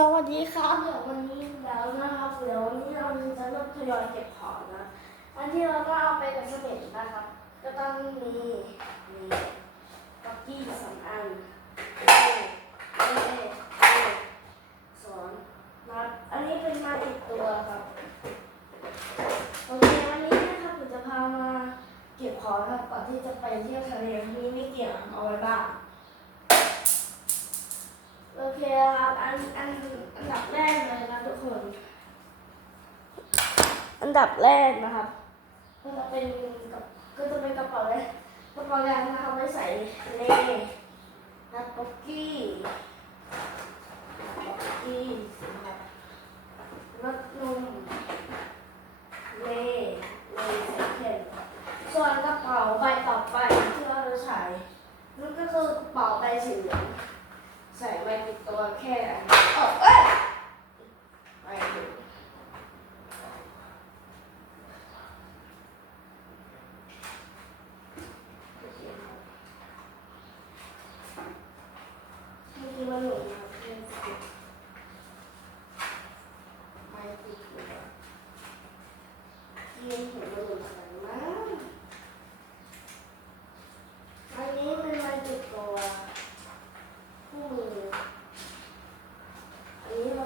สวัสดีครับเดี๋ยววันนี้แล้วนะครับเดี๋ยววันนี้เราจะเริ่มทยอยเก็บของนะ อันที่เราก็เอาไปกับเสม็ดนะครับ ก็ต้องมีมีปักกี้สองอันเอเอเอสอนนะครับอันนี้เป็นมาติดตัวครับโอเควันนี้นะครับผมจะพามาเก็บของครับก่อนที่จะไปเที่ยวทะเลนี้มีเกี่ยวเอาไว้บ้าง เคครับ อันอันอันดับแรกเลยนะทุกคน อันดับแรกนะครับก็จะเป็นกับก็จะเป็นกระเป๋าเลยกระเป๋าแรงนะครับไว้ใส่เลนับป๊อกกี้ป๊อกกี้นะครับรถนุ่มเลเลใส่เข็มส่วนกระเป๋าใบต่อไปที่เราจะใช้นั่นก็คือกระเป๋าใบสีเหลือง ใส่ไว้ติดตัวแค่อันเดียวเอ้ยไปดูโอเคครับเมื่อกี้มันหลุดมาเพื่อนสิไม่ติดตัวเกียนหัวมันหลุดไปมากอันนี้เป็นไม้ติดตัวคู่มือ อันนี้เราเป็นกาแฟอันนี้เราเก็บไปใส่ในกระเป๋าเลยนะที่เก็บเก็บใส่ได้มากโอเคครับอื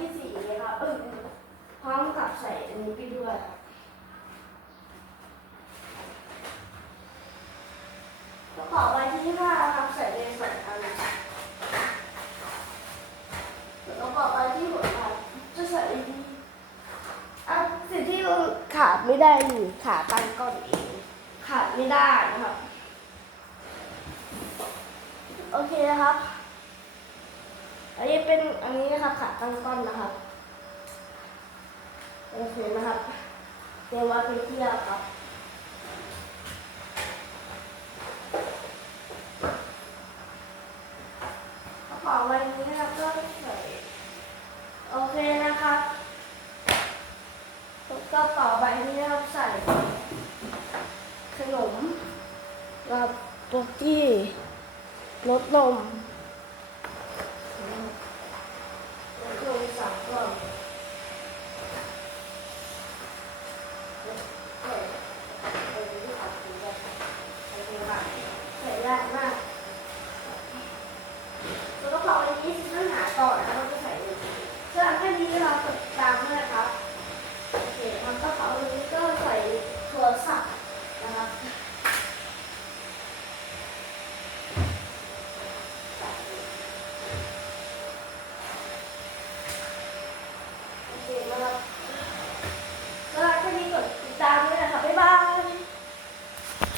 ที่สี่นะครับพร้อมกับใส่อันนี้ไปด้วยครับกระเป๋าใบที่ห้าครับใส่ในสองอันส่วนกระเป๋าใบที่หกครับจะใส่ในนี้อะสิ่งที่ขาดไม่ได้คือขาตั้งก้อนเองขาดไม่ได้นะครับ โอเคนะครับ อันนี้เป็นอันนี้นะครับขาตั้งก้อนนะครับโอเคนะครับเตรียมไว้ไปเที่ยวครับกระเป๋าใบนี้นะครับก็ใส่โอเคนะครับกระเป๋าใบนี้นะครับใส่ขนมกับโปกกี้รสนม เขียนยากมากต้องเอาอันนี้ต้อหาก่อนแล้วเใส่เลยเำแค่นี้เรากดตามด้วยนะครับโอเคมันก็เอาอันนี้ก็ใส่โทรศัพนะครับโอเคนะครั